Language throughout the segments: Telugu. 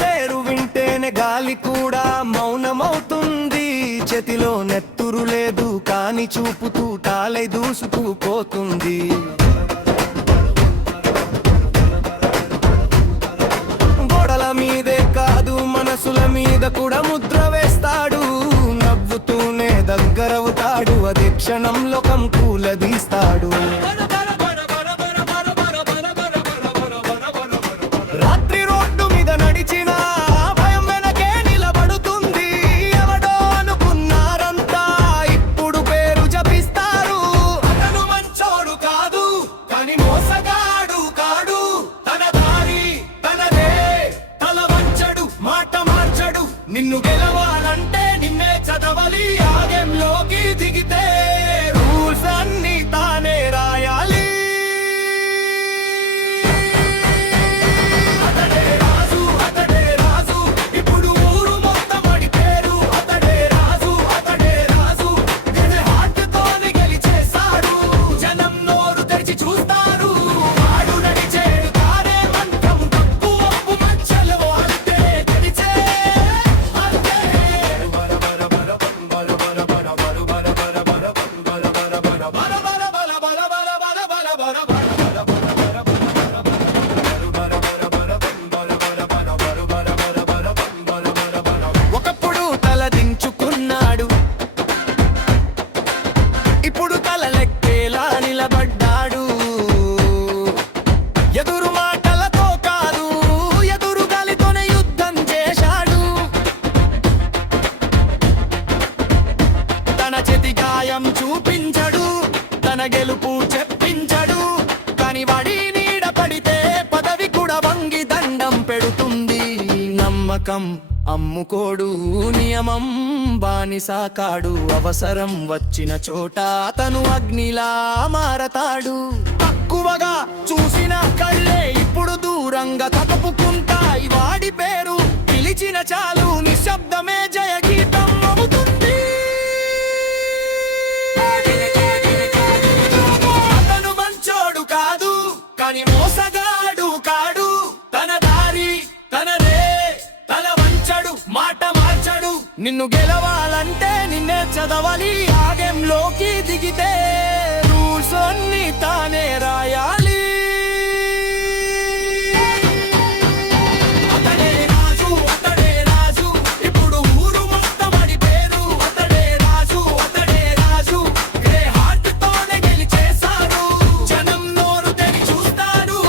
పేరు వింటేనే గాలి కూడా మౌనమవుతుంది. చేతిలో నెత్తురు లేదు కాని చూపుతూ తాలై దూసుకు పోతుంది. గోడల మీదే కాదు మనసుల మీద కూడా ముద్ర వేస్తాడు. నవ్వుతూనే దగ్గరవుతాడు, అదే క్షణంలో కంకూలదీస్తాడు. రాత్రి రోడ్డు మీద నడిచిన భయం వెనకే నిలబడుతుంది. ఎవడో అనుకున్నారంతా ఇప్పుడు పేరు జపిస్తారు. అతను మంచోడు కాదు కానీ మోసగాడు కాడు. తన దారి తనదే, తల వంచడు, మాట మార్చడు. నిన్ను గెలవాలంటే నిన్నే చదవాలి. ఆగంలోకి దిగితే రూల్స్ అన్ని తానే రాయాలి. ఒకప్పుడు తలదించుకున్నాడు, ఇప్పుడు తలలెక్కేలా నిలబడ్డాడు. ఎదురు మాటలతో కాదు ఎదురు గాలితోనే యుద్ధం చేశాడు. తన చేతి గాయం చూపించడు, తన గెలుపు చెప్పించడు. కాని వాడి నీడ పడితే పదవి కూడా వంగి దండం పెడుతుంది. నమ్మకం అమ్ముకోడు, నియమం బానిసాకాడు. అవసరం వచ్చిన చోట అతను అగ్నిలా మారతాడు. తక్కువగా చూసిన కళ్ళే ఇప్పుడు దూరంగా తప్పుకుంటాయి. వాడి పేరు పిలిచిన చాలు నిశ్శబ్దమే జయ గీతం అవుతుంది. అతను మంచోడు కాదు కానీ మోసగాడు కాడు. తన దారి తనదే, తల వంచడు, మాట మార్చడు. నిన్ను గెలవాలంటే నిన్నే చదవాలి. ఆగంలోకి దిగితే రూల్స్ అన్ని తానే రాయాలి. అతడే రాజు, అతడే రాజు, ఇప్పుడు ఊరు మొత్తం వాడి పేరు. అతడే రాజు, అతడే రాజు, గ్రే హార్ట్ తోనే గెలిచేశారు. జనం నోరు తెరి చూస్తారు.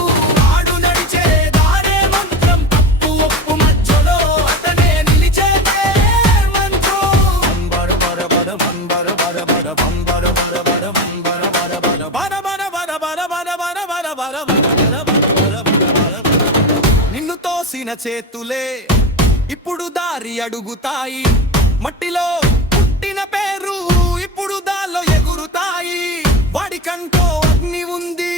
ఆడు నడిచే దారే మంత్రం, తప్పు ఒప్పు మధ్యలో అతనే నిలిచేదే మంత్రం. నిన్ను తోసిన చేతులే ఇప్పుడు దారి అడుగుతాయి. మట్టిలో పుట్టిన పేరు ఇప్పుడు దాల్లో ఎగురుతాయి. వాడికంటో అగ్ని ఉంది,